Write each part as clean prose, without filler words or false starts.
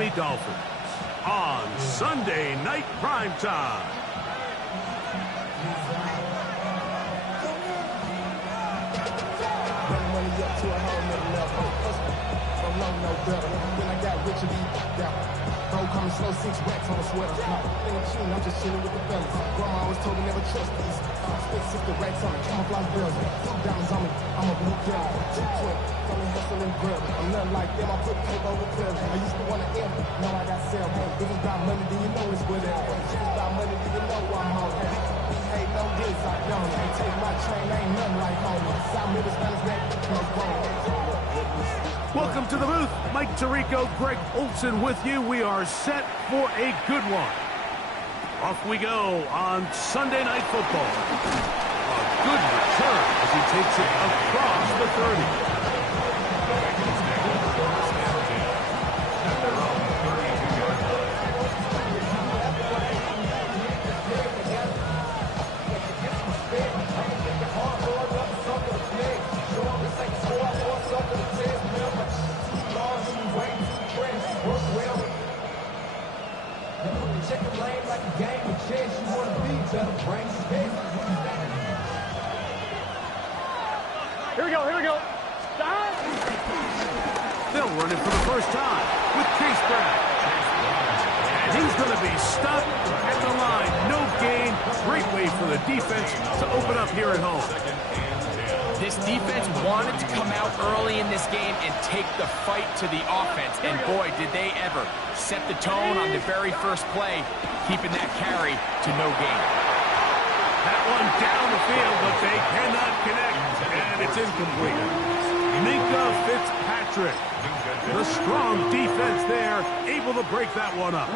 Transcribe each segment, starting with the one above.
Miami Dolphins on Sunday Night Primetime. Bro, coming slow, 6 racks on a sweater. I'm just chilling with the fellas. Grandma always told me never trust these. Spent 60 racks on me, camouflage bills. 2 diamonds on me, I'm a blue devil. 2 twin, call me hustle and grill. I'm nothing like them, I put tape over pills. I used to want to M, now I got cell. If it's about money, then you know it's whatever. If it's about money, then you know I'm home. Hey, no this, I don't. Can't take my train, ain't nothing like home. South Middle Spanish back, no phone. Welcome to the booth. Mike Tirico, Greg Olson with you. We are set for a good one. Off we go on Sunday Night Football. A good return as he takes it across the 30. Here we go. Stop. They'll run it for the first time with Chase Brown. And he's going to be stuck at the line. No gain. Great way for the defense to open up here at home. This defense wanted to come out early in this game and take the fight to the offense. And boy, did they ever set the tone on the very first play, keeping that carry to no gain. That one down the field, but they cannot connect, and it's incomplete. Minka Fitzpatrick, the strong defense there, able to break that one up.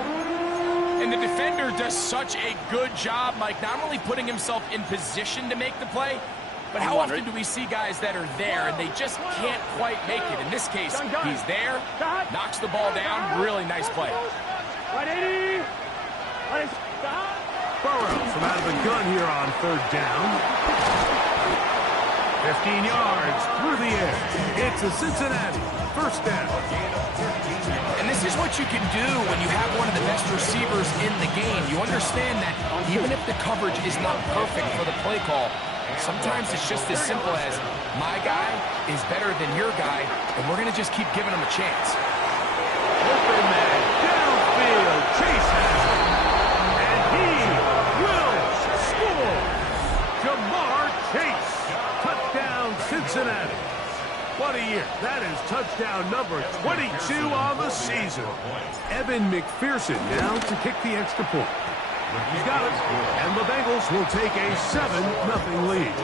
And the defender does such a good job, Mike, not only putting himself in position to make the play, but how often do we see guys that are there and they just can't quite make it? In this case, he's there, knocks the ball down, really nice play. 180. Stop. Burrows from out of the gun here on 3rd down. 15 yards through the air. It's a Cincinnati 1st down. And this is what you can do when you have one of the best receivers in the game. You understand that even if the coverage is not perfect for the play call, sometimes it's just as simple as my guy is better than your guy, and we're going to just keep giving him a chance. Open man downfield. Chase has it. And he will score. Jamar Chase. Touchdown Cincinnati. What a year. That is touchdown number 22 on the season. Evan McPherson now to kick the extra point. He's got it. And the Bengals will take a 7-0 lead.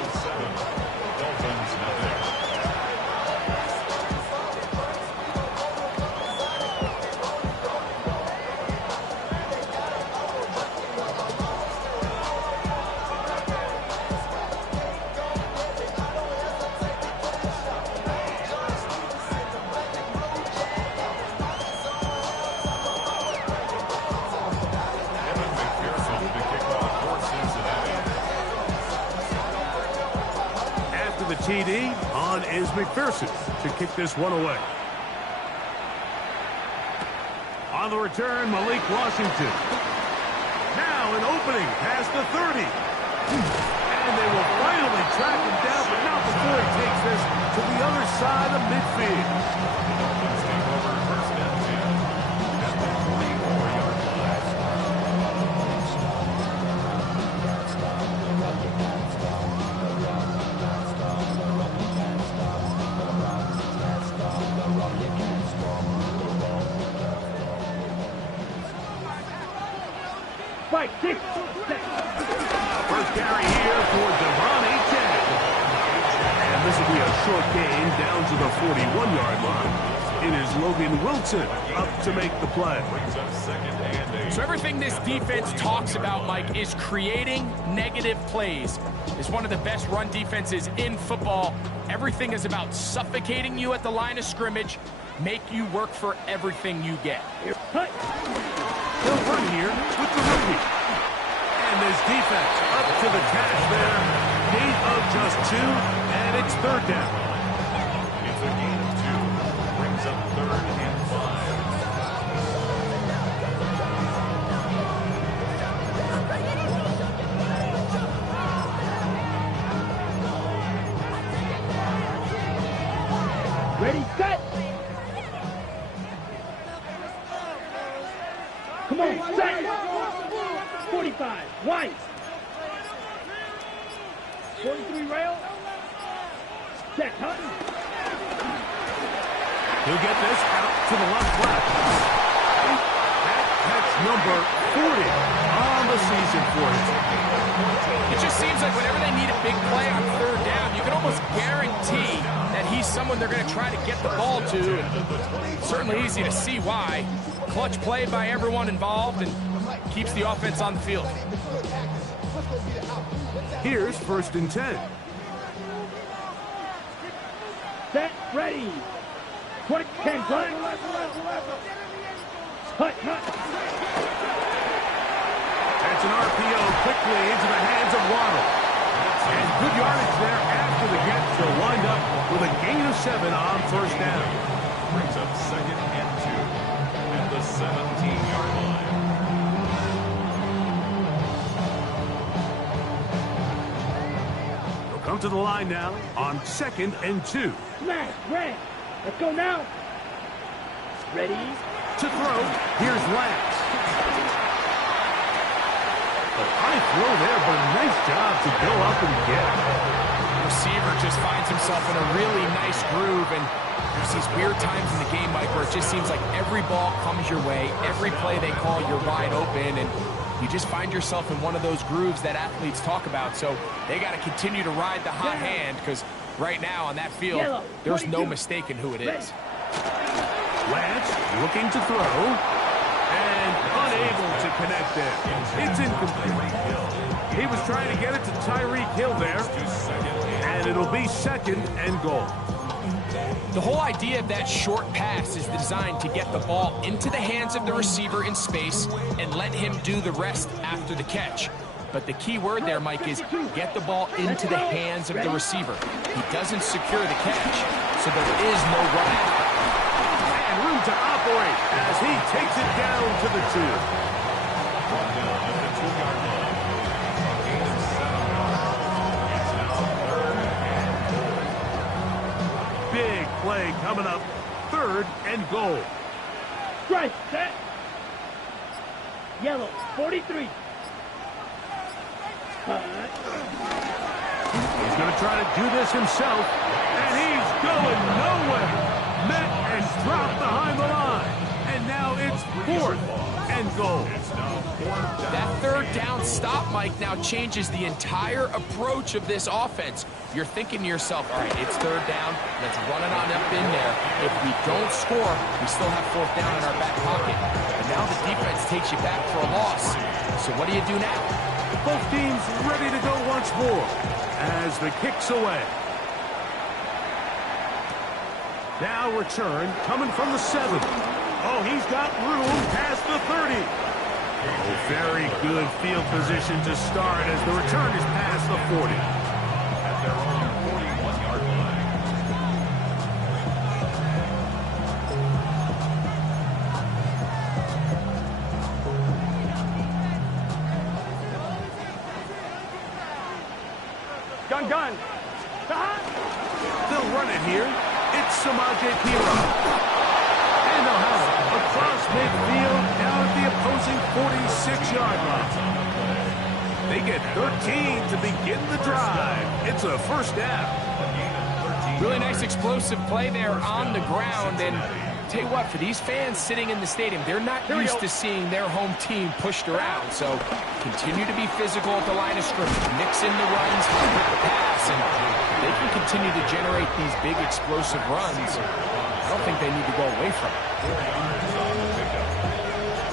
The TD on is McPherson to kick this one away. On the return, Malik Washington. Now an opening past the 30. And they will finally track him down, but not before he takes this to the other side of midfield. First carry here for Devon Achane. And this will be a short gain down to the 41-yard line. It is Logan Wilson up to make the play. So everything this defense talks about, Mike, is creating negative plays. It's one of the best run defenses in football. Everything is about suffocating you at the line of scrimmage, make you work for everything you get. He'll run here with the rookie. And this defense up to the task there. Gain of just 2, and it's 3rd down. It's a gain of 2. Brings up 3rd and 5. Come on, set. 45, white. 43 rail. Check, Hutton. He'll get this out to the left flat. That's number 40 on the season for him. It just seems like whenever they need a big play on third down, you can almost guarantee that he's someone they're going to try to get the ball to. And certainly easy to see why. Clutch play by everyone involved and keeps the offense on the field. Here's 1st and 10. Set, ready. 20, 10, play. Hut. That's an RPO quickly into the hands of Waddle. And good yardage there after the get. They'll wind up with a gain of 7 on 1st down. Brings up 2nd and 2 at the 17-yard line. They'll come to the line now on 2nd and 2. Smash, red. Let's go now. Ready. To throw, here's Lance. A high throw there, but a nice job to go up and get it. The receiver just finds himself in a really nice groove, and there's these weird times in the game, Mike, where it just seems like every ball comes your way, every play they call, you're wide open, and you just find yourself in one of those grooves that athletes talk about. So they got to continue to ride the hot hand, because right now on that field, there's no mistaking who it is. Lance looking to throw, and unable to connect there. It's incomplete. He was trying to get it to Tyreek Hill there, and it'll be 2nd and goal. The whole idea of that short pass is designed to get the ball into the hands of the receiver in space and let him do the rest after the catch. But the key word there, Mike, is get the ball into the hands of the receiver. He doesn't secure the catch, so there is no run after. And room to operate as he takes it down to the 2. Brought down at the 2-yard line. A gain of 7 yards. It's now 3rd and goal. Big play coming up. 3rd and goal. Strike, set. Yellow, 43. He's going to try to do this himself, and he's going nowhere. Met and dropped behind the line, and now it's 4th and goal. That 3rd down stop, Mike, now changes the entire approach of this offense. You're thinking to yourself, all right, it's 3rd down, let's run it on up in there. If we don't score, we still have 4th down in our back pocket. But now the defense takes you back for a loss. So what do you do now? Both teams ready to go once more as the kick's away. Now return coming from the 7. Oh, he's got room past the 30. Oh, very good field position to start as the return is past the 40. At their own 41-yard line. Gun. They'll run it here. It's Samaje Perine. And they'll have it across midfield down at the opposing 46-yard line. They get 13 to begin the drive. It's a 1st down. Really nice explosive play there on the ground, and tell you what, for these fans sitting in the stadium, they're not used to seeing their home team pushed around. So continue to be physical at the line of scrimmage, mix in the runs with the pass, and they can continue to generate these big explosive runs. I don't think they need to go away from it.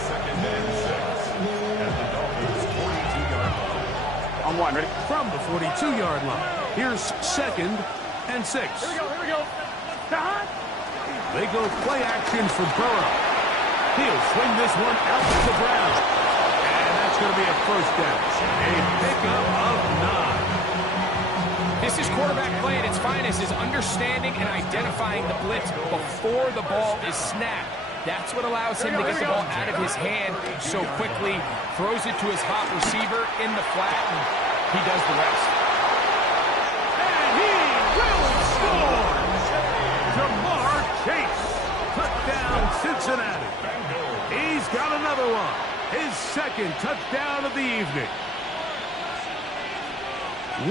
Second and 6 at the Dolphins' 42-yard line. On 1, ready? From the 42-yard line, here's 2nd and 6. Here we go. Stop. They go play action for Burrow. He'll swing this one out to the ground. And that's going to be a 1st down. A pickup of 9. This is quarterback play at its finest, is understanding and identifying the blitz before the ball is snapped. That's what allows him to get the ball out of his hand so quickly, throws it to his hot receiver in the flat, and he does the rest. And he will score! Chase, touchdown Cincinnati. He's got another one. his second touchdown of the evening.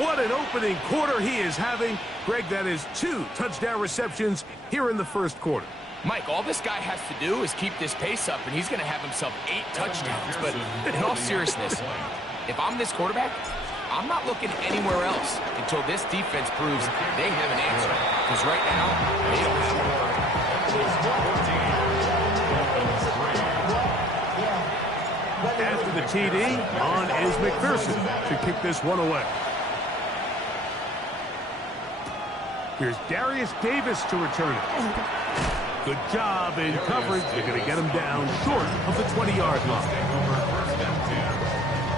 What an opening quarter he is having. Greg, that is 2 touchdown receptions here in the first quarter. Mike, all this guy has to do is keep this pace up, and he's going to have himself 8 touchdowns. But in all seriousness, if I'm this quarterback, I'm not looking anywhere else until this defense proves they have an answer. Because right now, they don't have one. After the TD, on is McPherson to kick this one away. Here's Darius Davis to return it. Good job in coverage. They're going to get him down short of the 20-yard line. First and 10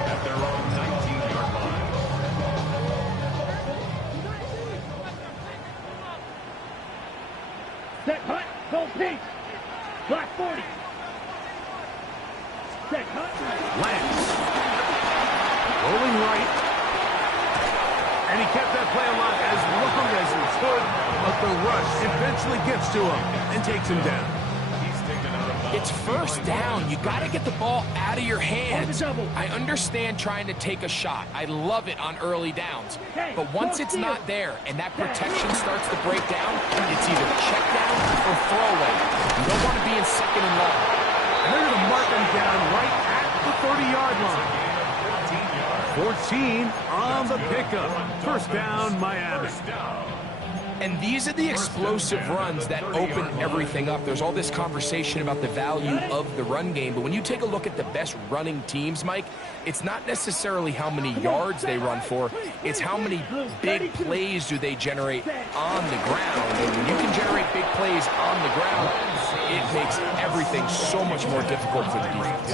at their own 19-yard line. Set hut, go pink. Black 40. Set hut. Lance. Rolling right. And he kept that play alive as long as he could, but the rush eventually gets to him and takes him down. He's taken out of bounds. It's first down. You got to get the ball out of your hands. I understand trying to take a shot. I love it on early downs. But once it's not there and that protection starts to break down, it's either check down or throwaway. You don't want to be in second and long. And they're going to mark him down right at the 30-yard line. 14 on the pickup. First down, Miami. And these are the explosive runs that open everything up. There's all this conversation about the value of the run game, but when you take a look at the best running teams, Mike, it's not necessarily how many yards they run for, it's how many big plays do they generate on the ground. And when you can generate big plays on the ground, it makes everything so much more difficult for the defense.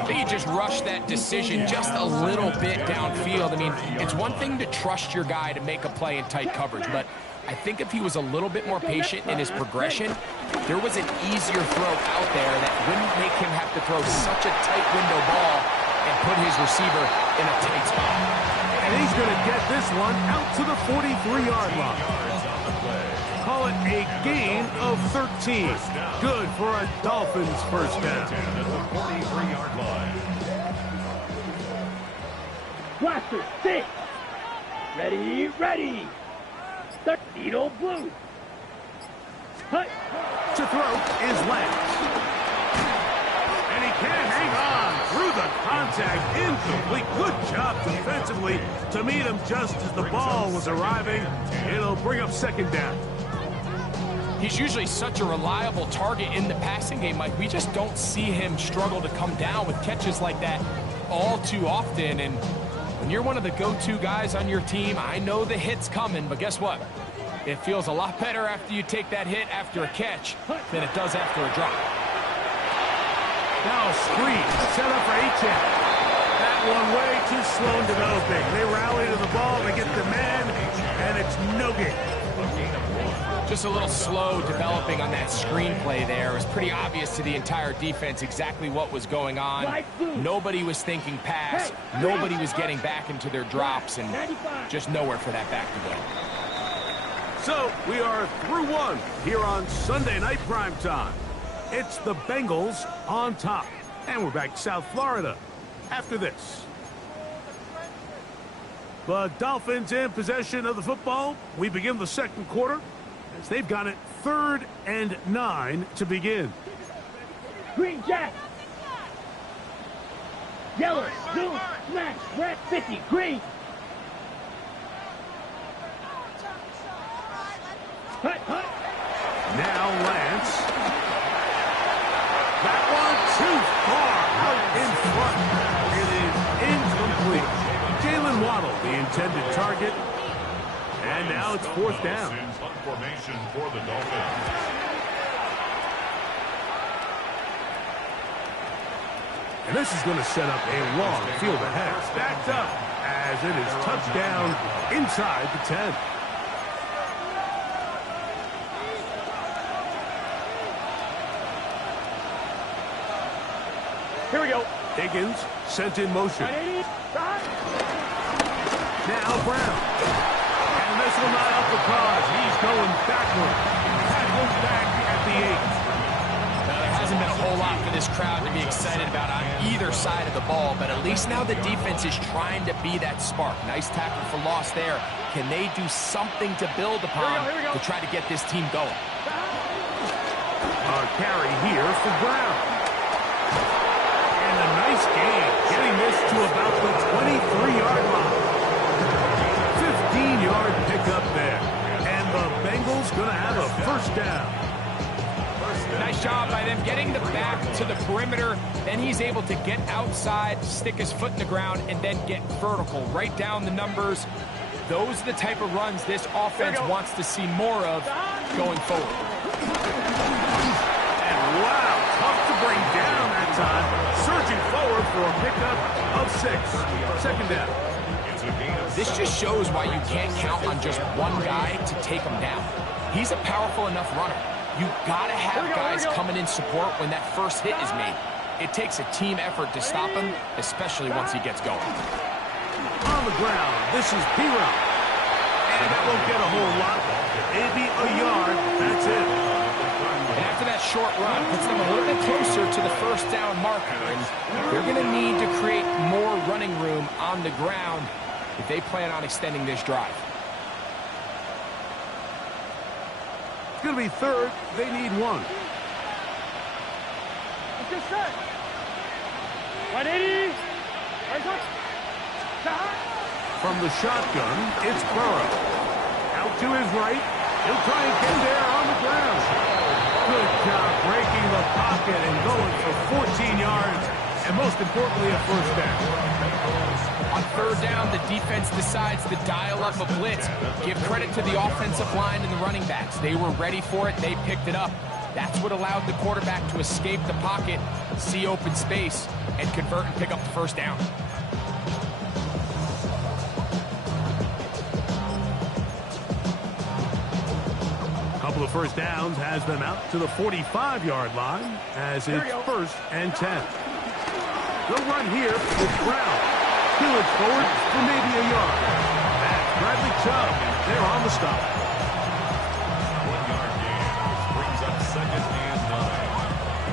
I think you just rush that decision just a little bit downfield. I mean, it's one thing to trust your guy to make a play in tight coverage, but I think if he was a little bit more patient in his progression, there was an easier throw out there that wouldn't make him have to throw such a tight window ball and put his receiver in a tight spot. And he's going to get this one out to the 43-yard line. Call it a gain of 13. Good for a Dolphins first down. At the 43-yard line. Blaster, 6. Ready, ready. Ypl Blue. Hut. To throw is Lance. And he can hang on through the contact. Incomplete. Good job defensively to meet him just as the ball was arriving. It'll bring up second down. He's usually such a reliable target in the passing game, Mike. We just don't see him struggle to come down with catches like that all too often. And when you're one of the go-to guys on your team, I know the hit's coming, but guess what? It feels a lot better after you take that hit after a catch than it does after a drop. Now a screen set up for H.M. That one way too slow in developing. They rally to the ball, they get the man, and it's no gain. Just a little slow developing on that screenplay there. It was pretty obvious to the entire defense exactly what was going on. Nobody was thinking pass. Nobody was getting back into their drops, and just nowhere for that back to go. So we are through one here on Sunday Night Primetime. It's the Bengals on top. And we're back to South Florida after this. The Dolphins in possession of the football. We begin the second quarter as they've got it 3rd and 9 to begin. Green Jack. Yellow, blue, smash, red, 50, green. Hut, hut. Now Lance. That one too far out in front. It is incomplete. Jalen Waddle, the intended target. And now it's 4th down. Formation for the Dolphins. And this is going to set up a long field ahead. Stacked up as it is touchdown inside the 10. Here we go. Higgins sent in motion. Now Brown. And this will not help the cause. He's going backward. Tackled back at the 8. Now, there hasn't been a whole lot for this crowd to be excited about on either side of the ball, but at least now the defense is trying to be that spark. Nice tackle for loss there. Can they do something to build upon to try to get this team going? A carry here for Brown. And a nice gain, getting this to about the 23-yard line. 15-yard pickup there. And the Bengals going to have a first down. Nice job by them getting the back to the perimeter. Then he's able to get outside, stick his foot in the ground, and then get vertical. Right down the numbers. Those are the type of runs this offense wants to see more of going forward. And wow, tough to bring down that time. Surging forward for a pickup of 6. Second down. This just shows why you can't count on just one guy to take him down. He's a powerful enough runner. You gotta have guys coming in support when that first hit is made. It takes a team effort to stop him, especially once he gets going. On the ground, this is Pirro. And that won't get a whole lot. Maybe a yard, that's it. And after that short run, puts them a little bit closer to the first down marker. And they're gonna need to create more running room on the ground if they plan on extending this drive. It's going to be third. They need 1. It's just set. 180. From the shotgun, it's Burrow. Out to his right. He'll try and get there on the ground. Good job breaking the pocket and going for 14 yards. And most importantly, a first down. On third down, the defense decides to dial up a blitz. Give credit to the offensive line and the running backs. They were ready for it. They picked it up. That's what allowed the quarterback to escape the pocket, see open space, and convert and pick up the first down. Couple of first downs has them out to the 45-yard line as it's first and 10. They'll run here with Brown. He'll forward for maybe a yard. That's Bradley Chubb. They're on the stop. 1-yard gain. This brings up second and 9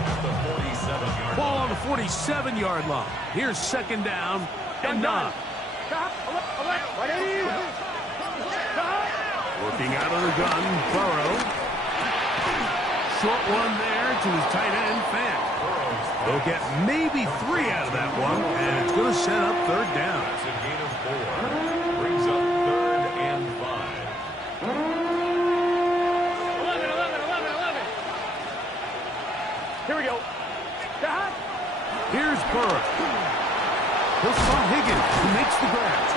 at the 47-yard line. Ball on the 47-yard line. Here's second down and 9. Working out of the gun, Burrow. Short one there to his tight end, Fant. They'll get maybe 3 out of that one, and it's going to set up third down. That's a gain of 4. Brings up third and 5. 11. Here we go. Here's Burrow. He'll find Higgins, who makes the grab.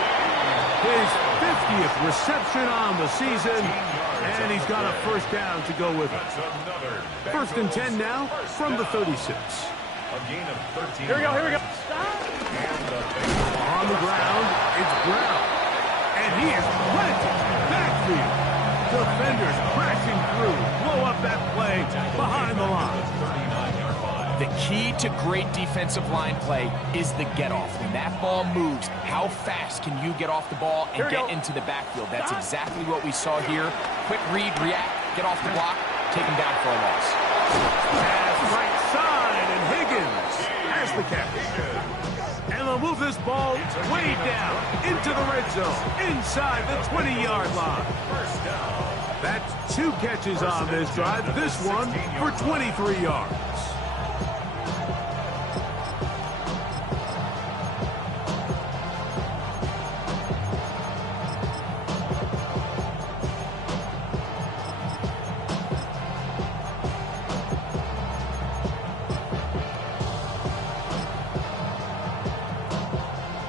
His 50th reception on the season, and he's got a first down to go with it. First and 10 now from the 36. A gain of 13. Here we go. On the ground, it's Brown. And he is planted backfield. Defenders crashing through. Blow up that play behind the line. The key to great defensive line play is the get-off. When that ball moves, how fast can you get off the ball and get into the backfield? That's exactly what we saw here. Quick read, react, get off the block, take him down for a loss. Pass right side, and Higgins has the catch. And they'll move this ball way down into the red zone, inside the 20-yard line. That's 2 catches on this drive. This one for 23 yards.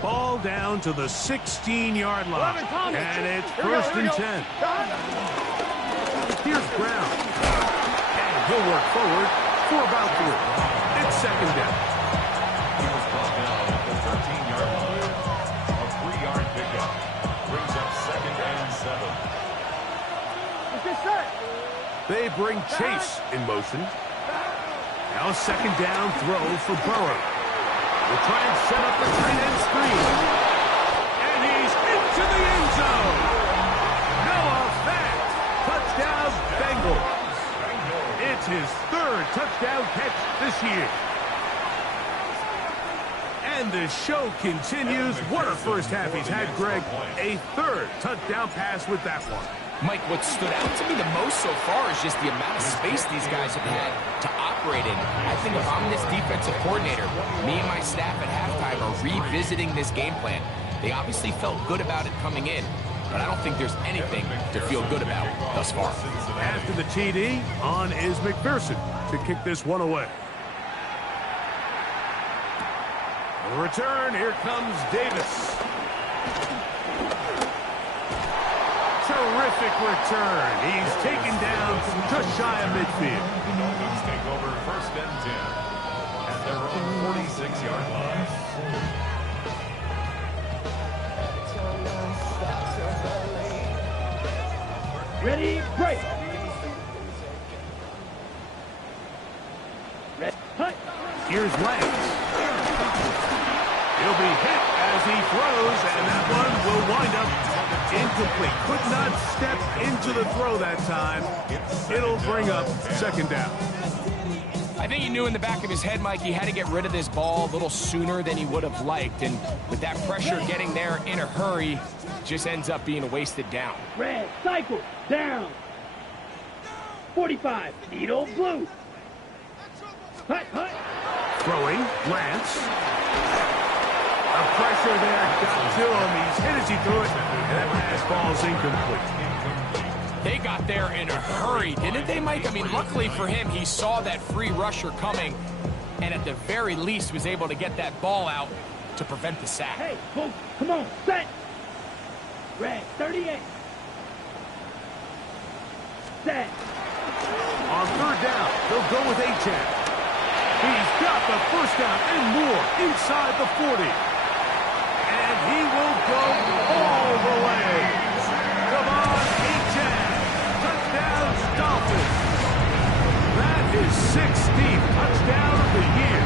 Ball down to the 16-yard line. And it's first and 10. Here's Brown. And he'll work forward for about 3. It's second down. He was brought down at the 13-yard line. A 3-yard pickup. Brings up second and 7. They bring Chase in motion. Now a second down throw for Burrow. We'll try and set up the tight end screen. And he's into the end zone. Noah Fant. Touchdown, Bengals. It's his third touchdown catch this year. And the show continues. What a first half he's had, Greg. A third touchdown pass with that one. Mike, what stood out to me the most so far is just the amount of space these guys have had to operate in. I think if I'm this defensive coordinator, me and my staff at halftime are revisiting this game plan. They obviously felt good about it coming in, but I don't think there's anything to feel good about thus far. After the TD, on is McPherson to kick this one away. On the return, here comes Davis. Terrific return. He's taken down just shy of midfield. The Dolphins take over 1st and 10 at their own 46-yard line. Ready, break. Red, hut. Here's Lance. He'll be hit as he throws, and that one will wind up incomplete. Could not step into the throw that time. It'll bring up 2nd down. I think he knew in the back of his head, Mike, he had to get rid of this ball a little sooner than he would have liked. And with that pressure getting there in a hurry, just ends up being a wasted down. Red, cycle, down. 45, needle, blue. Hut, hut. Throwing, Lance. The pressure there got to him. He's hit as he threw it, and that pass ball's incomplete. They got there in a hurry, didn't they, Mike? I mean, luckily for him, he saw that free rusher coming, and at the very least was able to get that ball out to prevent the sack. Hey, move. Come on, set. Red, 38. Set. On 3rd down, they'll go with Achane. He's got the 1st down and more inside the 40. And he will go all the way. Come on, Achane. Touchdowns, Dolphins. That is 16th touchdown of the year.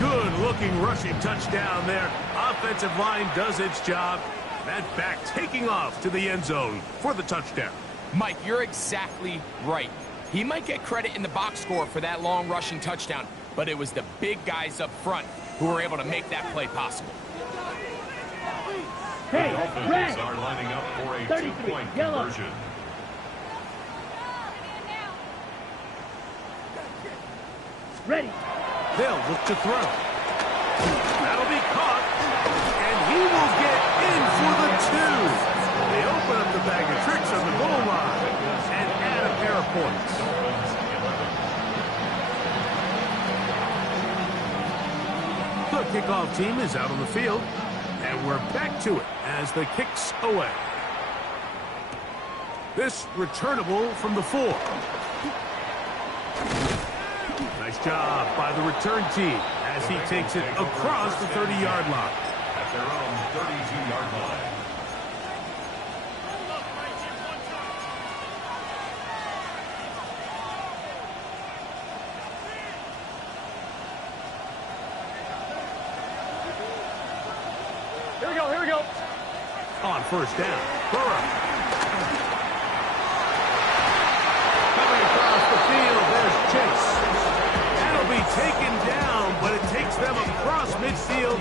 Good-looking rushing touchdown there. Offensive line does its job. That back taking off to the end zone for the touchdown. Mike, you're exactly right. He might get credit in the box score for that long rushing touchdown, but it was the big guys up front who were able to make that play possible. Hey, Dolphins red. are lining up for a 33, two-point yellow. conversion. Ready. They'll look to throw. That'll be caught, and he will get in for the 2. They open up the bag of tricks on the goal line and add a pair of points. The kickoff team is out on the field, and we're back to it as the kick's away. This returnable from the 4. Nice job by the return team as he takes it across the 30-yard line. At their own 32-yard line. Here we go. On 1st down, Burrow. Coming across the field, there's Chase. That'll be taken down, but it takes them across midfield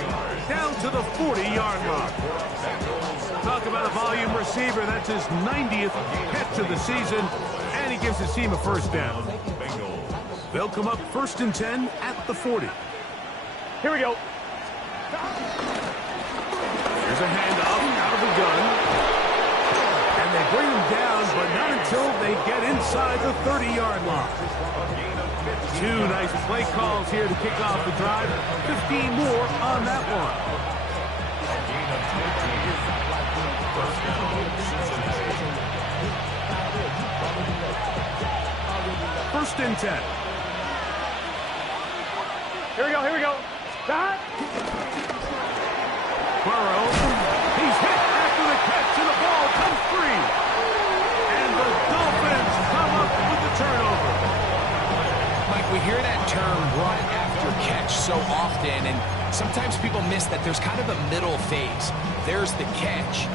down to the 40-yard line. Talk about a volume receiver. That's his 90th catch of the season, and he gives his team a 1st down. They'll come up 1st and 10 at the 40. Here we go. Here's a handoff out of the gun. And they bring him down, but not until they get inside the 30-yard line. 2 nice play calls here to kick off the drive. 15 more on that one. A gain of 20. 1st down, Cincinnati. 1st and 10. Here we go. Stop. Burrow, he's hit after the catch, and the ball comes free. And the Dolphins come up with the turnover. Mike, we hear that term run after catch so often, and sometimes people miss that there's kind of a middle phase. There's the catch,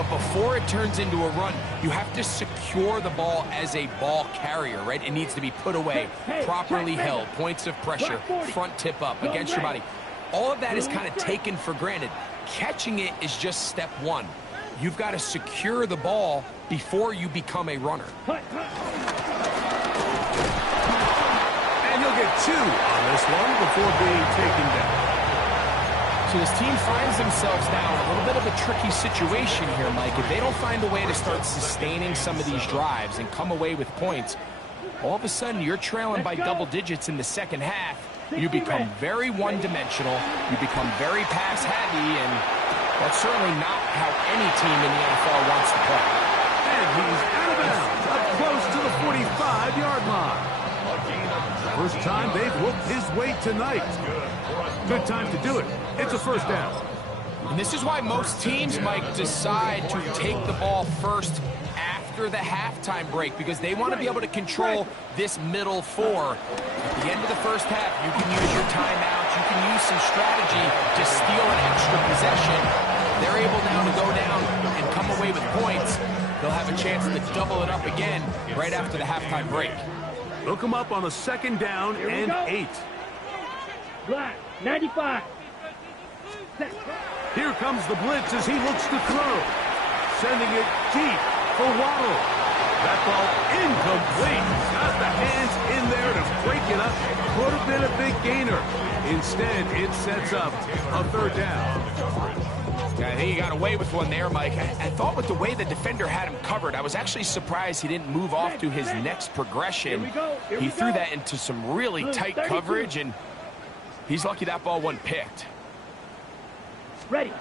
but before it turns into a run, you have to secure the ball as a ball carrier, right? It needs to be put away, properly held, points of pressure, front tip up against your body. All of that is kind of taken for granted. Catching it is just step one. You've got to secure the ball before you become a runner. And he'll get 2 on this one before being taken down. So this team finds themselves now in a little bit of a tricky situation here, Mike. If they don't find a way to start sustaining some of these drives and come away with points, all of a sudden you're trailing by double digits in the second half. You become very one-dimensional. You become very pass-heavy, and that's certainly not how any team in the NFL wants to play. And he's out of bounds, up close to the 45-yard line. First time they've whooped his way tonight. Good time to do it. It's a first down. And this is why most teams, Mike, decide to take the ball first after the halftime break, because they want to be able to control this middle 4. At the end of the first half, you can use your timeouts, you can use some strategy to steal an extra possession. They're able now to go down and come away with points. They'll have a chance to double it up again right after the halftime break. Look him up on a second down and 8. Black, 95. Here comes the blitz as he looks to throw. Sending it deep for Waddle. That ball incomplete. Got the hands in there to break it up. Could have been a big gainer. Instead, it sets up a third down. Yeah, I think he got away with one there, Mike. I thought with the way the defender had him covered, I was actually surprised he didn't move off to his next progression. He threw that into some really tight coverage, and he's lucky that ball wasn't picked. Ready. A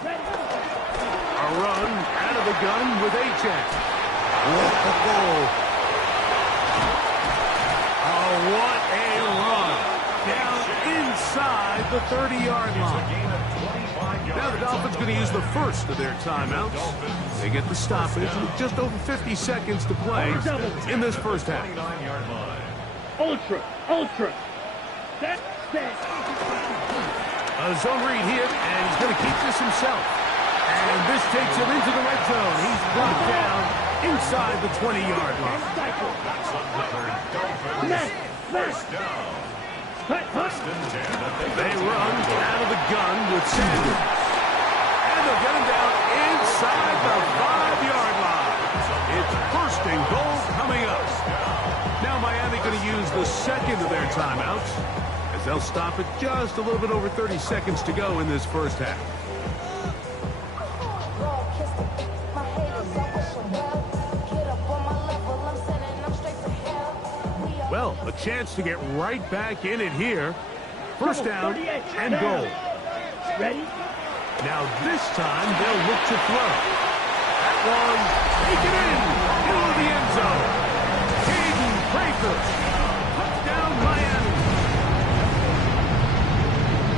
run out of the gun with H.X. Whoa. Oh, what a run. Down inside the 30-yard line. Now the Dolphins going to use the first of their timeouts. They get the stoppage with just over 50 seconds to play in this first half. Ultra. Set. A zone read here, and he's going to keep this himself. And this takes him into the red zone. He's brought down inside the 20-yard line. They run out of the gun with Sanders. And they'll get him down inside the 5-yard line. It's first and goal coming up. Now Miami going to use the second of their timeouts, as they'll stop it just a little bit over 30 seconds to go in this first half. Well, a chance to get right back in it here. First down and goal. Ready? Now this time they'll look to throw. That one, take it in, into the end zone. Caden Crayford, touchdown Miami.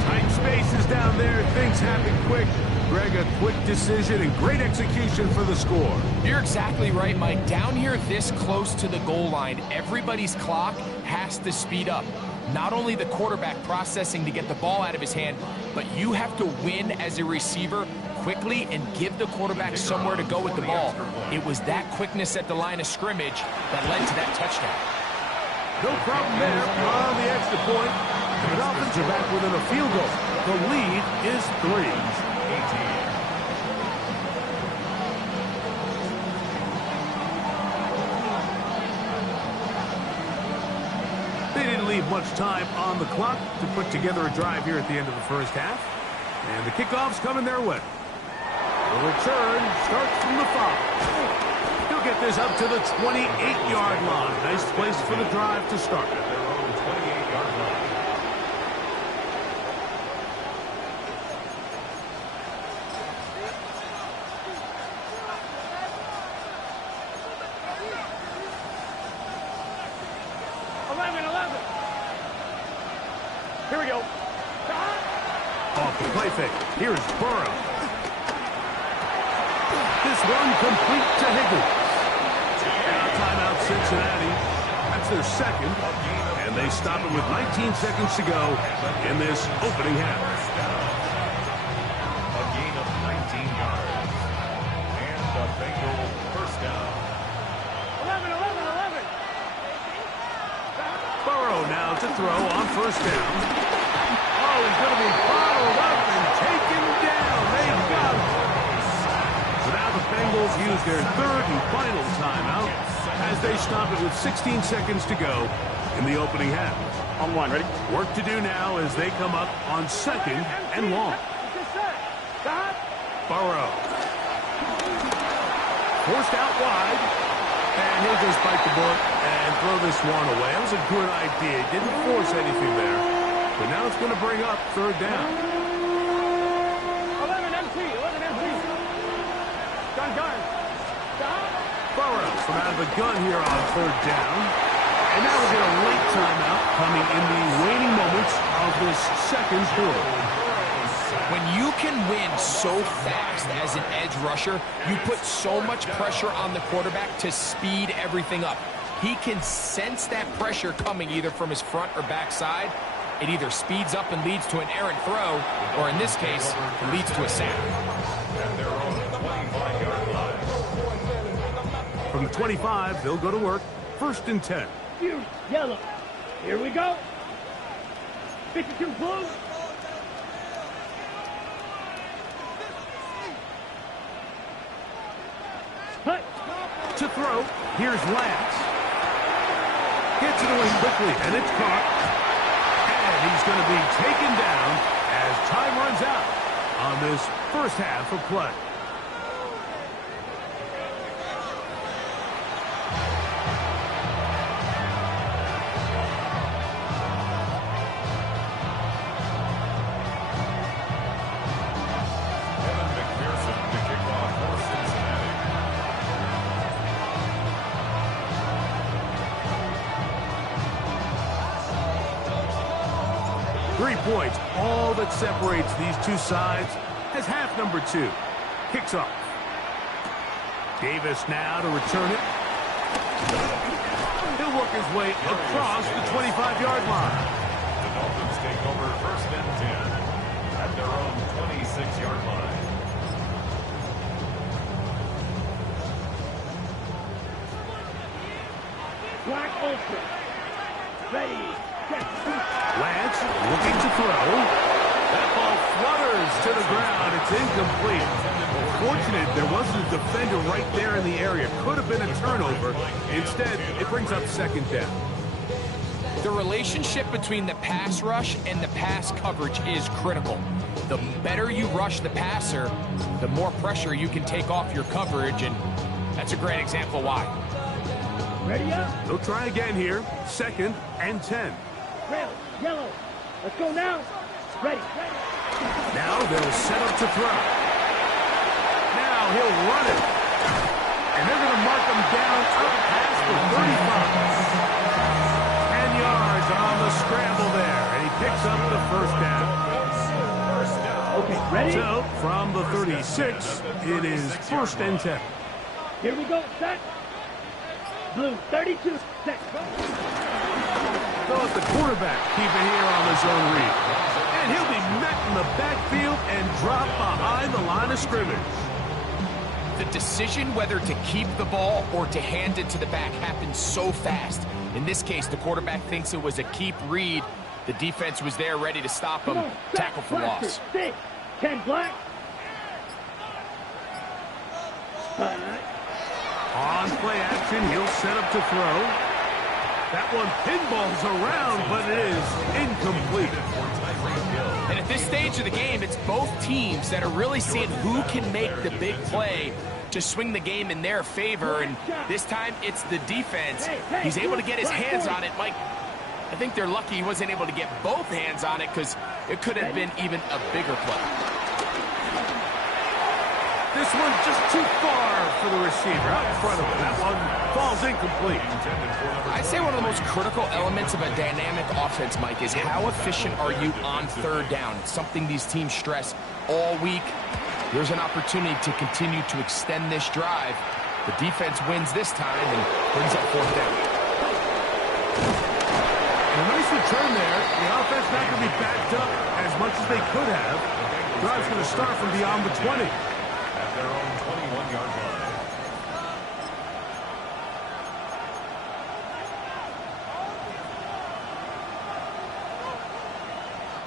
Tight spaces down there, things happen quick. Greg, a quick decision and great execution for the score. You're exactly right, Mike. Down here this close to the goal line, everybody's clock has to speed up. Not only the quarterback processing to get the ball out of his hand, but you have to win as a receiver quickly and give the quarterback somewhere to go with the ball. It was that quickness at the line of scrimmage that led to that touchdown. No problem there on the extra point. The Dolphins are back within a field goal. The lead is 3. They didn't leave much time on the clock to put together a drive here at the end of the first half. And the kickoff's coming their way. The return starts from the 5. He'll get this up to the 28-yard line. Nice place for the drive to start. Here we go. Off the play fake. Here's Burrow. This one complete to Higgins. Now timeout Cincinnati. That's their second. And they stop it with 19 seconds to go in this opening half. A gain of 19 yards. And the to throw on first down. Oh, he's going to be bottled up and taken down. They've got him. So now the Bengals use their third and final timeout as they stop it with 16 seconds to go in the opening half. On one, ready? Work to do now as they come up on second and long. Burrow. Forced out wide. And he'll just bite the bullet and throw this one away. That was a good idea. Didn't force anything there. But now it's going to bring up third down. 11 MC. Gun. Burrow from out of the gun here on third down. And now we get a late timeout coming in the waning moments of this second quarter. When you can win so fast as an edge rusher, you put so much pressure on the quarterback to speed everything up. He can sense that pressure coming either from his front or back side. It either speeds up and leads to an errant throw, or in this case, it leads to a sack. From the 25, they'll go to work. First and 10. Huge yellow. Here we go. 52 blue. Hut. To throw, here's Lance. Gets it away quickly, and it's caught. And he's going to be taken down as time runs out on this first half of play. McPherson to kick off for Cincinnati. 3 points, all that separates these two sides as half number 2 kicks off. Davis now to return it. He'll work his way across the 25-yard line. The Dolphins take over first and 10 at their own 26-yard line. Black Ultra. Ready. Set. Lance looking to throw. That ball flutters to the ground. It's incomplete. Fortunate there wasn't a defender right there in the area. Could have been a turnover. Instead, it brings up second down. The relationship between the pass rush and the pass coverage is critical. The better you rush the passer, the more pressure you can take off your coverage, and that's a great example why. Ready up. They'll try again here. Second and 10. Red. Yellow. Let's go now. Ready. Now they'll set up to throw. Now he'll run it. And they're going to mark him down up past the 35. 10 yards on the scramble there. And he picks up the first down. Okay, ready? So, from the 36, it is first and 10. Here we go. Set. Blue. 32. Set. So let the quarterback keep it here on the zone read. And he'll be met in the backfield and dropped behind the line of scrimmage. The decision whether to keep the ball or to hand it to the back happens so fast. In this case, the quarterback thinks it was a keep read. The defense was there ready to stop him. Tackle for loss. 6. 10 black. On play action, he'll set up to throw. That one pinballs around, but it is incomplete. And at this stage of the game, it's both teams that are really seeing who can make the big play to swing the game in their favor. And this time, it's the defense. He's able to get his hands on it. Mike, I think they're lucky he wasn't able to get both hands on it because it could have been even a bigger play. This one's just too far for the receiver out in front of him. That one falls incomplete. I'd say one of the most critical elements of a dynamic offense, Mike, is how efficient are you on third down. It's something these teams stress all week. There's an opportunity to continue to extend this drive. The defense wins this time and brings up fourth down. A nice return there. The offense not going to be backed up as much as they could have. Drive's going to start from beyond the 20. At their own 21-yard line.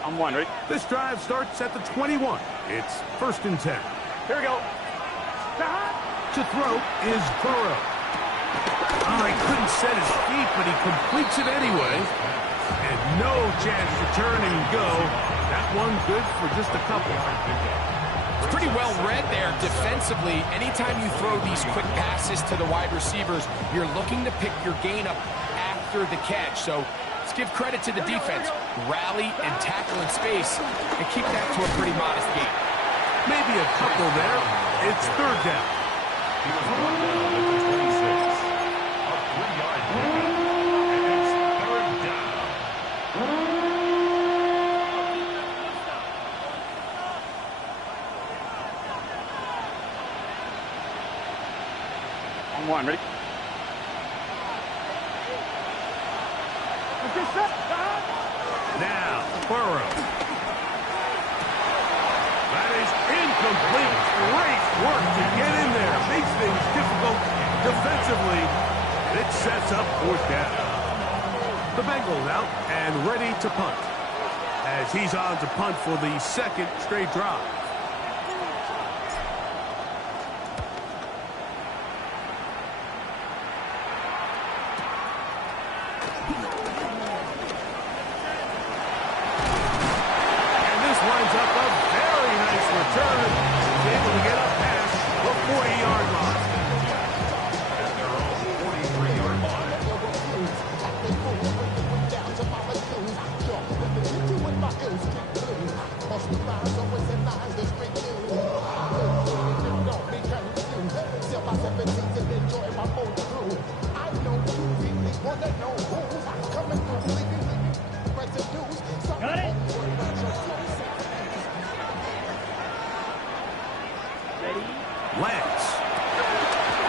I'm one, ready? This drive starts at the 21. It's 1st and 10. Here we go. To throw is Burrow. Oh, he couldn't set his feet, but he completes it anyway. And no chance to turn and go. That one good for just a couple. It's pretty well read there defensively. Anytime you throw these quick passes to the wide receivers, you're looking to pick your gain up after the catch. So let's give credit to the defense. Rally and tackle in space and keep that to a pretty modest gain. Maybe a couple there. It's 3rd down. He was brought down at the 26. A 3-yard pickup. And it's 3rd down. I'm one, ready? Now, Burrow. That is incomplete. Great work to get in there. Makes things difficult defensively. It sets up 4th down. The Bengals out and ready to punt. As he's on to punt for the 2nd straight drive. Winds up a very nice return. He's able to get up past the 40-yard line. At their own 43-yard line. Got it? Lance.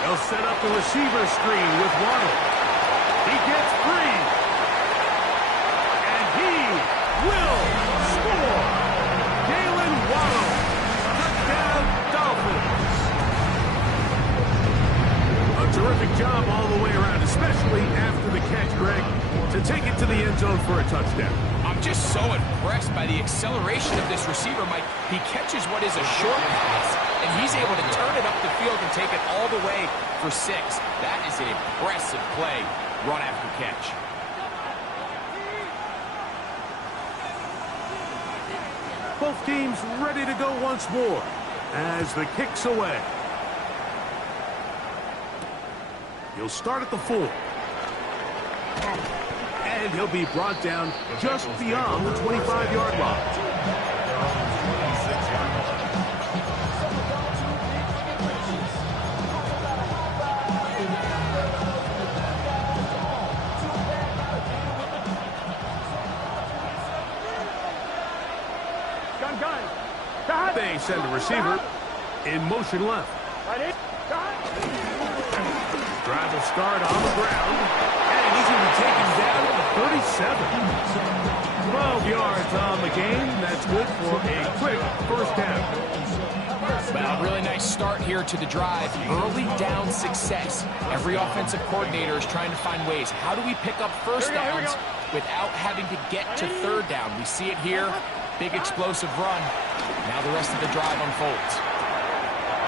They'll set up the receiver screen with Waddle. He gets free. And he will score. Jalen Waddle. Touchdown, Dolphins. A terrific job all the way around, especially after the catch, Greg, to take it to the end zone for a touchdown. I'm just so impressed by the acceleration of this receiver, Mike. He catches what is a short pass, and he's able to turn it up the field and take it all the way for 6. That is an impressive play, run after catch. Both teams ready to go once more as the kick's away. He'll start at the 4. And he'll be brought down just beyond the 25-yard line. They send a receiver in motion left. Drive will start on the ground, and he's going to be taken down at the 37. 12 yards on the game. That's good for a quick 1st down. Well, really nice start here to the drive. Early down success. Every offensive coordinator is trying to find ways. How do we pick up 1st downs without having to get to 3rd down? We see it here. Big explosive run. Now the rest of the drive unfolds.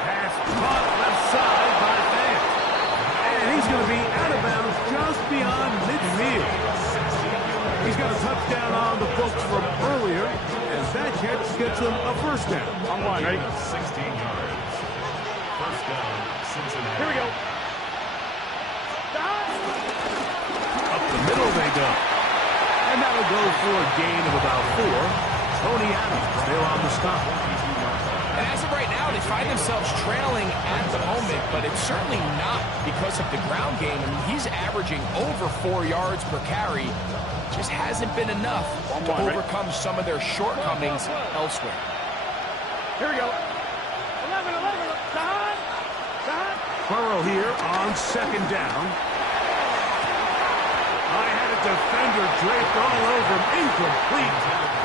Pass caught left side by Van. And he's going to be out of bounds just beyond midfield. He's got a touchdown on the books from earlier, as that catch gets him a 1st down. I'm one, ready? 16 yards. 1st down, Cincinnati. Here we go. Up the middle they go. And that'll go for a gain of about 4. Tony Adams still on the stop. And as of right now, they find themselves trailing at the moment, but it's certainly not because of the ground game. I mean, he's averaging over 4 yards per carry. Just hasn't been enough to overcome some of their shortcomings elsewhere. Here we go. 11. Burrow here on 2nd down. I had a defender draped all over him. Incomplete.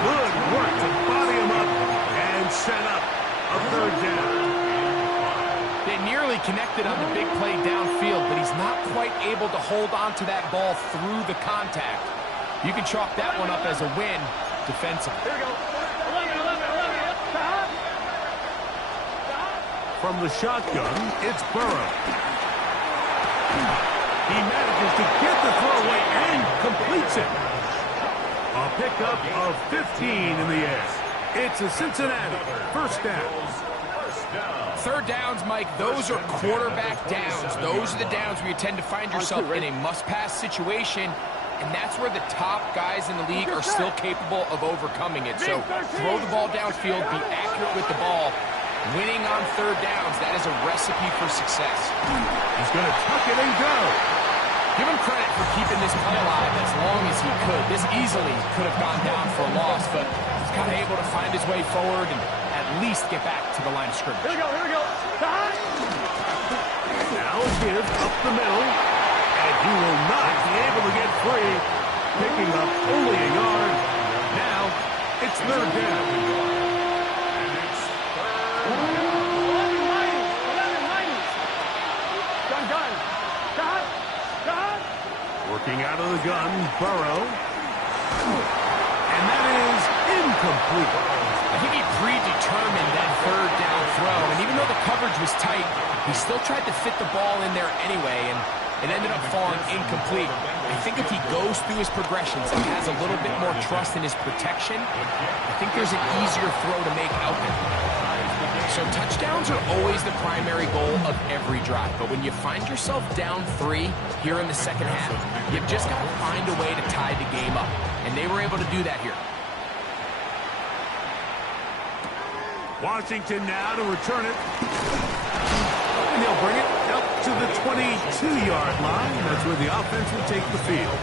Good work to body him up and set up a 3rd down. They nearly connected on the big play downfield, but he's not quite able to hold on to that ball through the contact. You can chalk that one up as a win. defensively. Here we go. 11. Stop. From the shotgun, it's Burrow. He manages to get the throwaway and completes it. A pickup of 15 in the air. It's a Cincinnati first down. Third downs, Mike, those are quarterback downs. Those are the downs where you tend to find yourself in a must-pass situation, and that's where the top guys in the league are still capable of overcoming it. So throw the ball downfield, be accurate with the ball. Winning on third downs, that is a recipe for success. He's going to tuck it and go. Give him credit for keeping this play alive as long as he could. This easily could have gone down for a loss, but he's kind of able to find his way forward and at least get back to the line of scrimmage. Here we go. Stop. Now a give up the middle, and he will not be able to get free, picking up only a yard. Now it's third down. 11 gun. Stop. Working out of the gun, Burrow. And that is incomplete. I think he predetermined that third down throw, and even though the coverage was tight, he still tried to fit the ball in there anyway, and it ended up falling incomplete. I think if he goes through his progressions and has a little bit more trust in his protection, I think there's an easier throw to make out there. So touchdowns are always the primary goal of every drive, but when you find yourself down 3 here in the second half, you've just got to find a way to tie the game up, and they were able to do that here. Washington now to return it. And he'll bring it up to the 22-yard line. That's where the offense will take the field.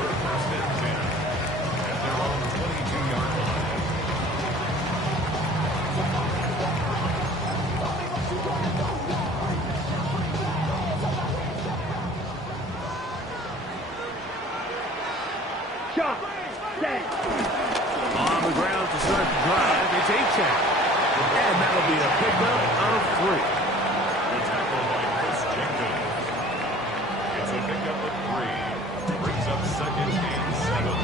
Shot. Set. On the ground to start the drive, it's A-Town. And that'll be a pickup of 3. The tackle by Chris Jenkins. It's a pickup of 3. Brings up second and 7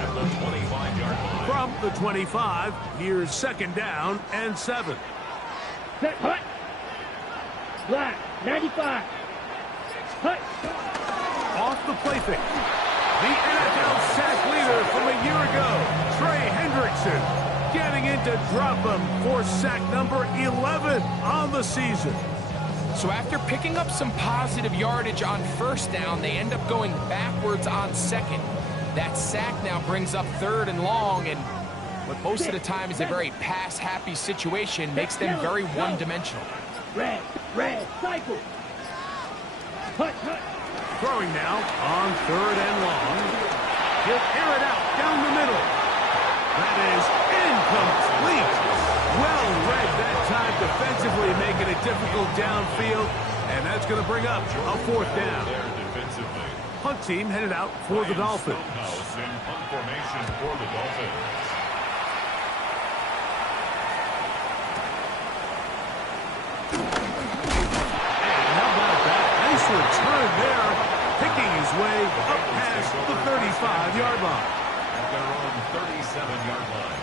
at the 25-yard line. From the 25, here's second down and 7. Set. Hut. Black. 95. Hut. Off the play fake. The NFL sack leader from a year ago, Trey Hendrickson, getting in to drop him for sack number 11 on the season. So after picking up some positive yardage on first down, they end up going backwards on second. That sack now brings up third and long, and what most of the time is a very pass-happy situation makes them very one-dimensional. Red. Cycle. Hut. Throwing now on third and long. He'll air it out down the middle. That is incomplete. Well read that time defensively, making it difficult downfield. And that's going to bring up a fourth down. There defensively. Punt team headed out for the Dolphins. Stonehouse in punt formation for the Dolphins. Nice return there, picking his way up past the 35-yard line. At their own 37-yard line.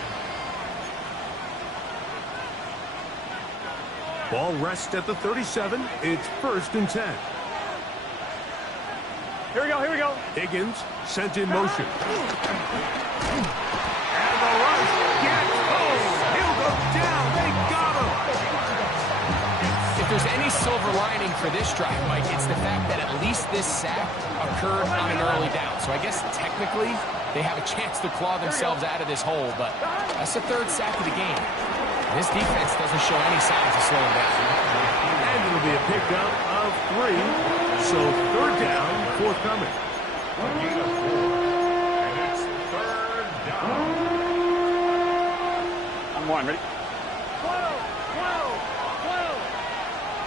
Ball rests at the 37. It's first and 10. Here we go. Higgins sent in motion. And the rush gets home. He'll go down. They got him. If there's any silver lining for this drive, Mike, it's the fact that at least this sack occurred on an early down. So I guess technically they have a chance to claw themselves out of this hole, but that's the third sack of the game. This defense doesn't show any signs of slowing down. And it'll be a pickup of 3. So third down, forthcoming. A gain of 4. And it's third down. I'm one. Ready? Whoa.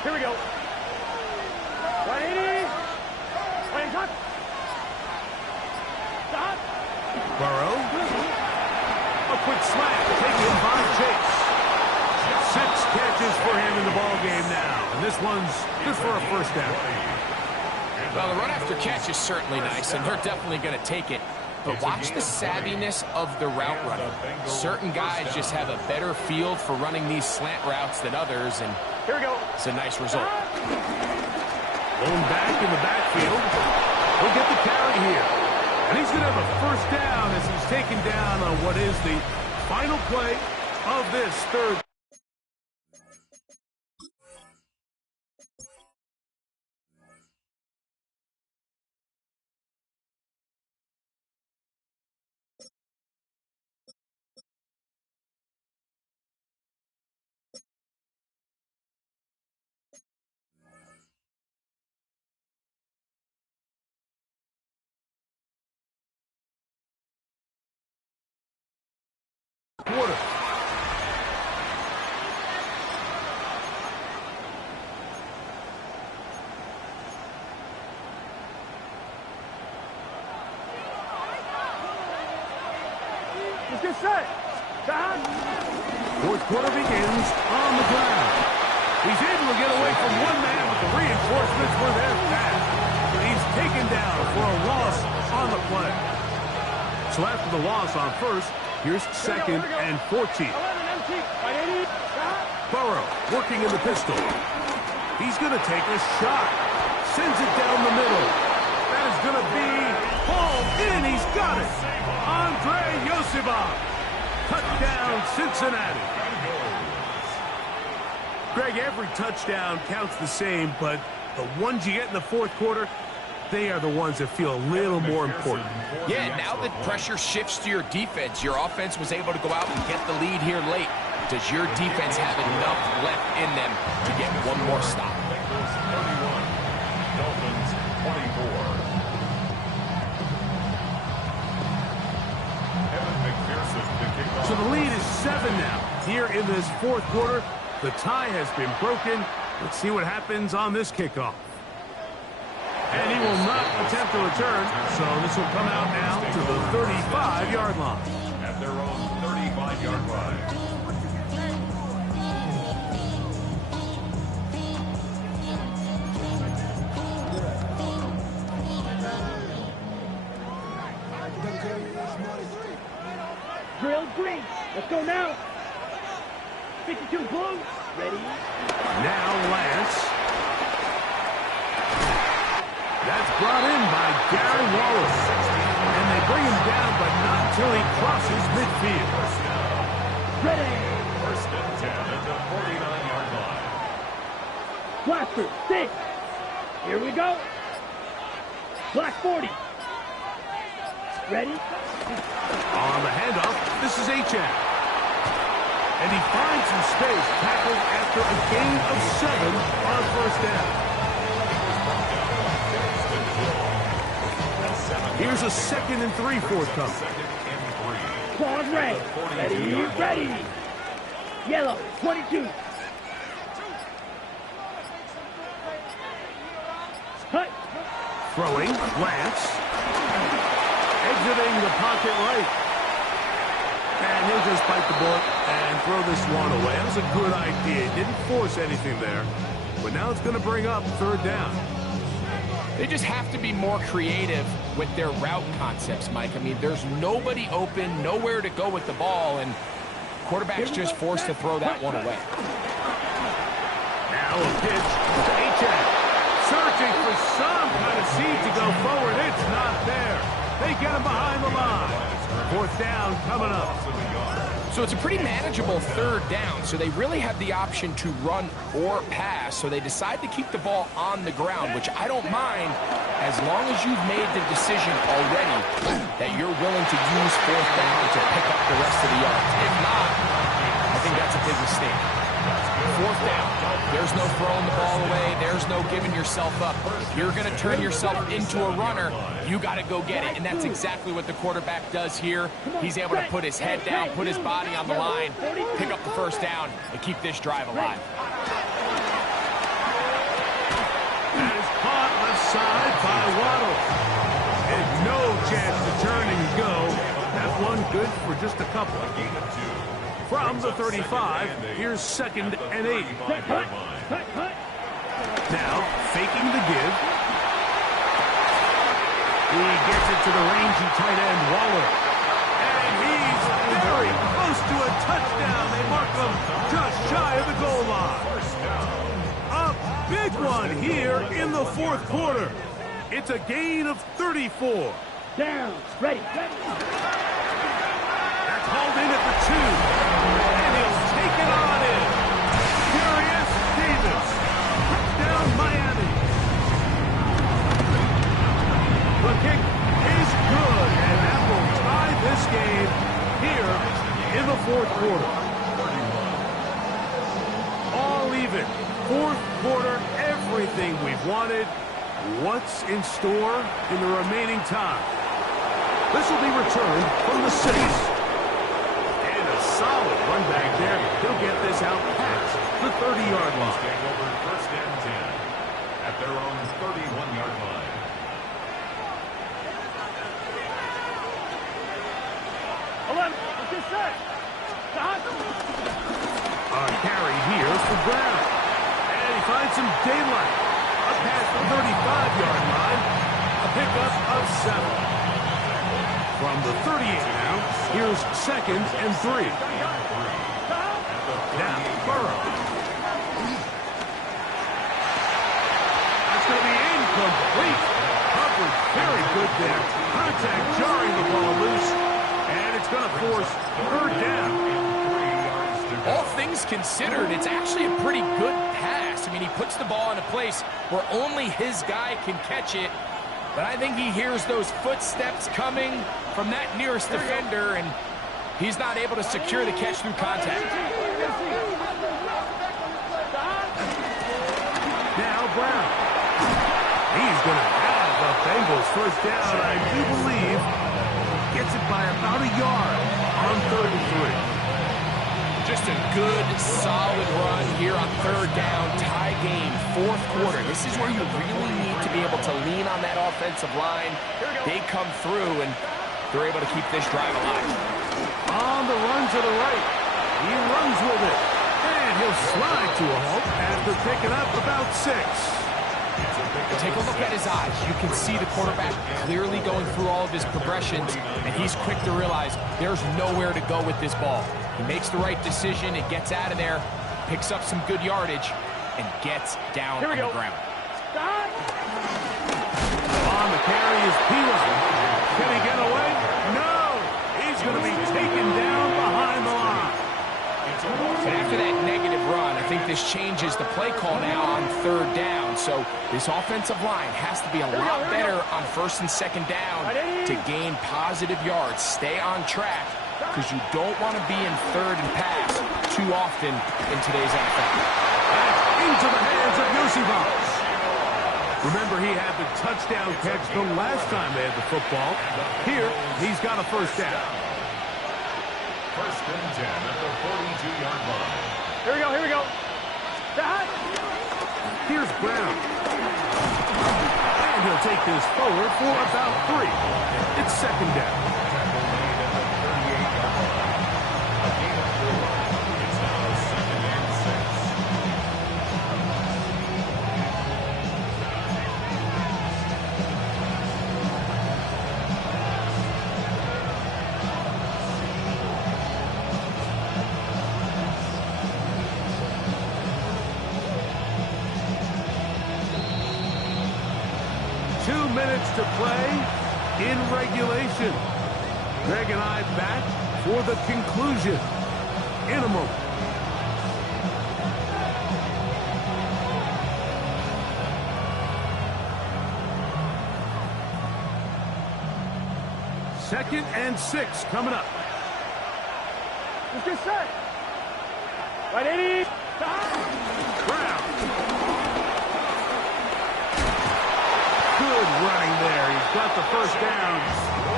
Here we go. 180. Wait, cut. Stop. Burrow. A quick slant taken by Chase. 6 catches for him in the ball game now. And this one's good for a first down. Well, the run after catch is certainly nice, and they're definitely going to take it. but watch the savviness of the route running. Certain guys just have a better feel for running these slant routes than others, and Here we go. it's a nice result. Going back in the backfield. He'll get the carry here. And he's going to have a first down as he's taken down on what is the final play of this third. Quarter. Let's get set. Fourth quarter begins on the ground. He's able to get away from one man, but the reinforcements were there fast. And he's taken down for a loss on the play. So after the loss on first, here's second and 14. Burrow working in the pistol. He's going to take a shot. Sends it down the middle. That is going to be hauled in. He's got it. Andre Yosibov. Touchdown, Cincinnati. Greg, every touchdown counts the same, but the ones you get in the fourth quarter, they are the ones that feel a little more important. Yeah, now that pressure shifts to your defense, your offense was able to go out and get the lead here late. Does your defense have enough left in them to get one more stop? Bengals 31, Dolphins 24. Evan McPherson to kick off. So the lead is 7 now. Here in this fourth quarter, the tie has been broken. Let's see what happens on this kickoff. And he will not attempt to return, so this will come out now to the 35-yard line. At their own 35-yard line. Grilled greens. Let's go now. 52 blue. Ready. Now Lance. That's brought in by Darren Wallace. And they bring him down, but not until he crosses midfield. Ready. First and 10 at the 49-yard line. Blaster. 6. Here we go. Black 40. Ready. On the handoff, this is Achane. And he finds some space, tackled after a gain of 7 on first down. Here's a 2nd and 3 forthcoming. Claws red. Ready. Ready. Yellow. 22. Cut. Throwing, Lance. Exiting the pocket right. And he'll just bite the bullet and throw this one away. That was a good idea. He didn't force anything there. But now it's going to bring up third down. They just have to be more creative with their route concepts, Mike. I mean, there's nobody open, nowhere to go with the ball, and quarterback's just forced to throw that one away. Now a pitch to Achane. Searching for some kind of seed to go forward. It's not there. They get him behind the line. Fourth down coming up. So it's a pretty manageable third down, so they really have the option to run or pass, so they decide to keep the ball on the ground, which I don't mind as long as you've made the decision already that you're willing to use fourth down to pick up the rest of the yards. If not, I think that's a big mistake. Fourth down, there's no throwing the ball away, there's no giving yourself up. If you're going to turn yourself into a runner, you got to go get it, and that's exactly what the quarterback does here. He's able to put his head down, put his body on the line, pick up the first down, and keep this drive alive. That is caught left side by Waddle. And no chance to turn and go. That one good for just a couple. From the 35, here's 2nd and 8. Now, faking the give. He gets it to the rangy tight end, Waller. And he's very close to a touchdown. They mark him just shy of the goal line. A big one here in the fourth quarter. It's a gain of 34. Down. Ready. That's hauled in at the 2. And he'll take it on in. Darius Davis. Touchdown, Miami. The kick is good, and that will tie this game here in the fourth quarter. All even. Fourth quarter, everything we've wanted. What's in store in the remaining time? This will be returned from the 6. And a solid run back there. He'll get this out past the 30-yard line. Take over first and 10 at their own 31-yard line. A carry here for Brown. And he finds some daylight. Up past the 35-yard line. A pickup of 7. From the 38 now, here's 2nd and 3. Now, Burrow. That's going to be incomplete. Coverage very good there. Contact jarring the ball loose. And it's going to force 3rd down. All things considered, it's actually a pretty good pass. I mean, he puts the ball in a place where only his guy can catch it. But I think he hears those footsteps coming from that nearest defender, and he's not able to secure the catch through contact. Now Brown. He's going to have the Bengals first down, I do believe. Gets it by about a yard on 3rd and 3. Just a good, solid run here on 3rd down, tie game, fourth quarter. This is where you really need to be able to lean on that offensive line. They come through, and they're able to keep this drive alive. On the run to the right. He runs with it. And he'll slide to a halt after picking up about 6. Take a look at his eyes. You can see the quarterback clearly going through all of his progressions, and he's quick to realize there's nowhere to go with this ball. He makes the right decision, it gets out of there, picks up some good yardage, and gets down on the ground. On the carry is Pelon. Can he get away? No! He's going to be taken down behind the line. And after that negative run, I think this changes the play call now on 3rd down. So this offensive line has to be a lot better on 1st and 2nd down to gain positive yards. Stay on track, because you don't want to be in 3rd and pass too often in today's NFL. And into the hands of Ypl. Remember, he had the touchdown catch the last time they had the football. Here, he's got a first down. First and 10 at the 42-yard line. Here we go. Here's Brown. And he'll take this forward for about 3. It's 2nd down. Tackle made at the 38-yard line. A gain of 4. It's now 2nd and 2 minutes to play in regulation. Greg and I back for the conclusion in a moment. Second and 6 coming up. Let's get set. Right, 80. Brown. Good running there. He's got the first down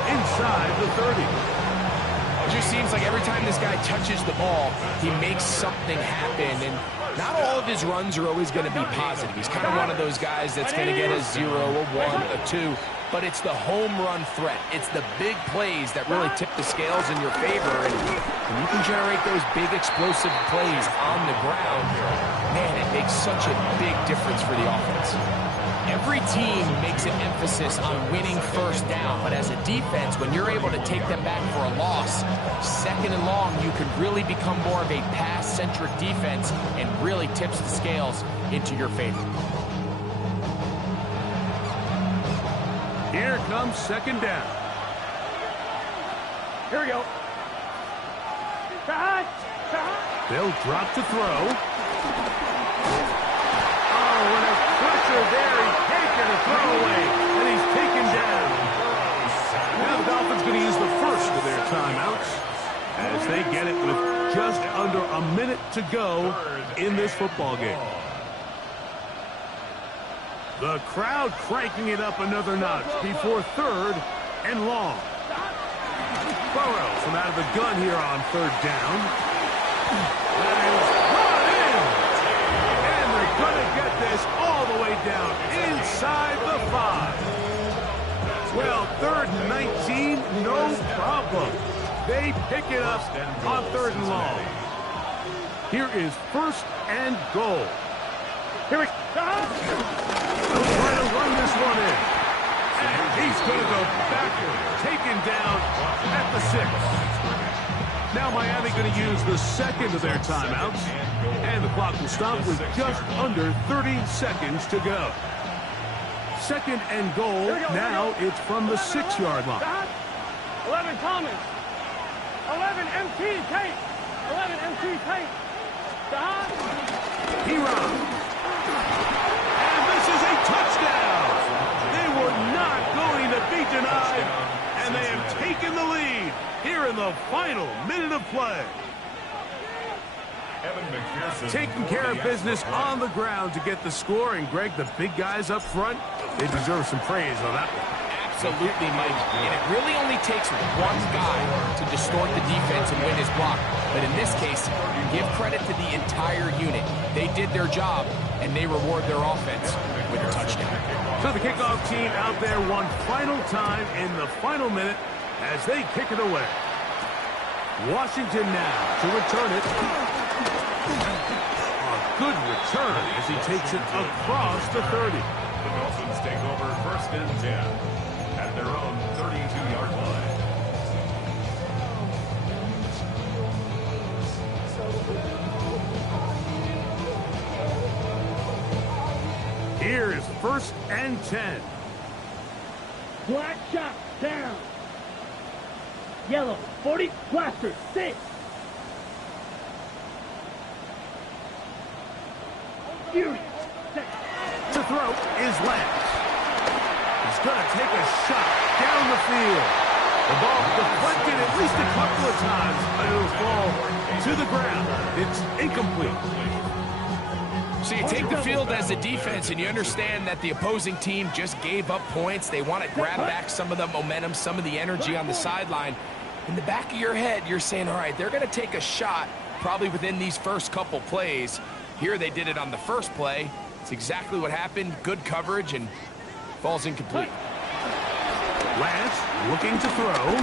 inside the 30. It just seems like every time this guy touches the ball, he makes something happen. And not all of his runs are always going to be positive. He's kind of one of those guys that's going to get a 0, a 1, a 2. But it's the home run threat. It's the big plays that really tip the scales in your favor. And when you can generate those big explosive plays on the ground, man, it makes such a big difference for the offense. Every team makes an emphasis on winning first down, but as a defense, when you're able to take them back for a loss, second and long, you can really become more of a pass-centric defense and really tips the scales into your favor. Here comes second down. Here we go. They'll drop to throw. Oh, and a pressure there. He's taken a throwaway, and he's taken down. Now the Dolphins going to use the first of their timeouts as they get it with just under a minute to go in this football game. The crowd cranking it up another notch before third and long. Burrow from out of the gun here on third down. That is brought in. And they're going to get this all the way down inside the 5. Well, third and 19, no problem. They pick it up on third and long. Here is first and goal. Here we go. They'll try to run this one in. And he's going to go backward, taken down at the 6. Now Miami going to use the second of their timeouts. And the clock will stop with just under 30 seconds to go. Second and goal. Now it's from the 6-yard line. 11 Thomas. 11 MT Tate. 11 MT Tate. He runs. And this is a touchdown. They were not going to be denied. And they have taken the lead here in the final minute of play. Taking care of business on the ground to get the score. And, Greg, the big guys up front, they deserve some praise on that one. Absolutely, Mike. And it really only takes one guy to distort the defense and win his block. But in this case, give credit to the entire unit. They did their job, and they reward their offense with a touchdown. So the kickoff team out there one final time in the final minute as they kick it away. Washington now to return it. A good return as he takes it across the 30. The Dolphins take over first and 10 at their own 32-yard line. Here is first and 10. Black shot down. Yellow 40 blaster 6. Fury. To throw is Lance. He's going to take a shot down the field. The ball deflected at least a couple of times, but it'll fall to the ground. It's incomplete. So you take the field as a defense, and you understand that the opposing team just gave up points. They want to grab back some of the momentum, some of the energy on the sideline. In the back of your head, you're saying, all right, they're going to take a shot probably within these first couple plays. Here they did it on the first play. It's exactly what happened. Good coverage, and falls incomplete. Lance looking to throw.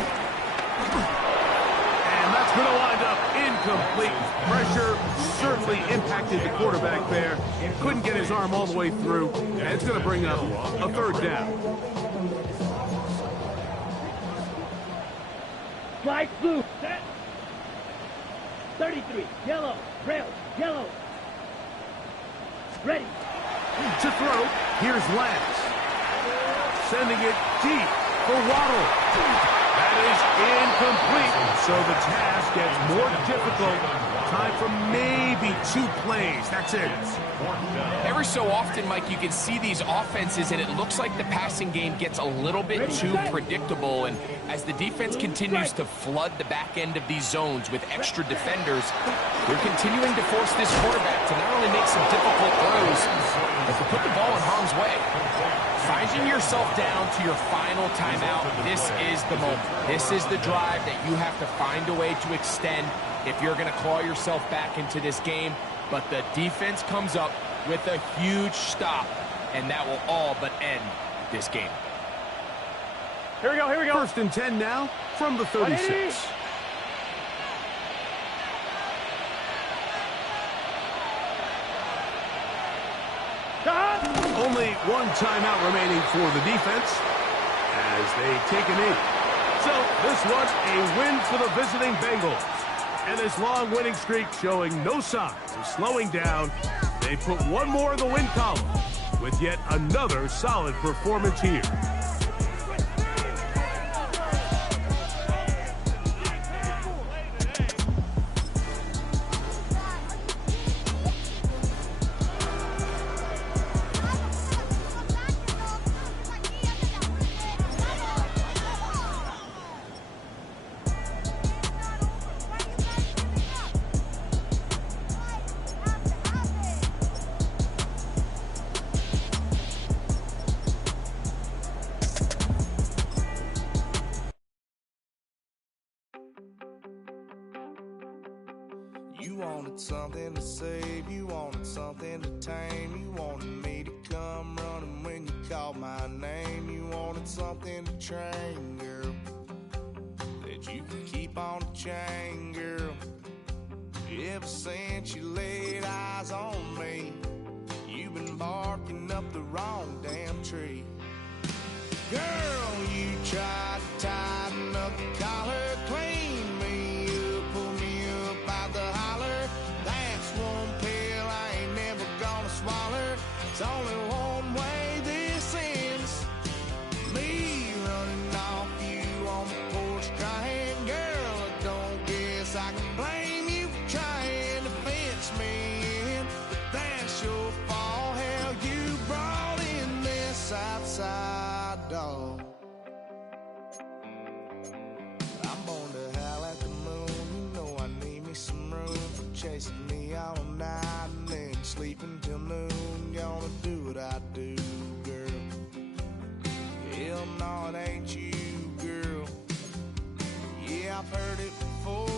And that's going to wind up incomplete. Pressure certainly impacted the quarterback there. Couldn't get his arm all the way through. And it's going to bring up a third down. Flag blue. Set. 33. Yellow. Rail. Yellow. Ready. To throw, here's Lance. Sending it deep for Waddle. That is incomplete. So the task gets more difficult. Time for maybe 2 plays. That's it. Every so often, Mike, you can see these offenses, and it looks like the passing game gets a little bit too predictable. And as the defense continues to flood the back end of these zones with extra defenders, they're continuing to force this quarterback to not only make some difficult throws, but to put the ball in harm's way. Finding yourself down to your final timeout, this is the moment. This is the drive that you have to find a way to extend if you're going to claw yourself back into this game. But the defense comes up with a huge stop, and that will all but end this game. Here we go, here we go. First and 10 now from the 36. Only one timeout remaining for the defense as they take a knee. So this was a win for the visiting Bengals. And this long winning streak showing no signs of slowing down. They put one more in the win column with yet another solid performance here. You wanted something to save, you wanted something to tame. You wanted me to come running when you called my name. You wanted something to train, girl, that you could keep on the chain, girl. Ever since you laid eyes on me, you've been barking up the wrong damn tree. Girl, you tried to tighten up the collar, clean me up, pull me up out the holler. That's one pill I ain't never gonna swallow. It's only one way this ends. Me running off you on the porch crying. Girl, I don't guess I can blame you for trying to fence me in. But that's your fault, hell, you brought in this outside dog. I'm born to howl at the moon. You know I need me some room for chasing me all night and then sleeping till noon. Gonna do what I do, girl. Hell no, it ain't you, girl. Yeah, I've heard it before.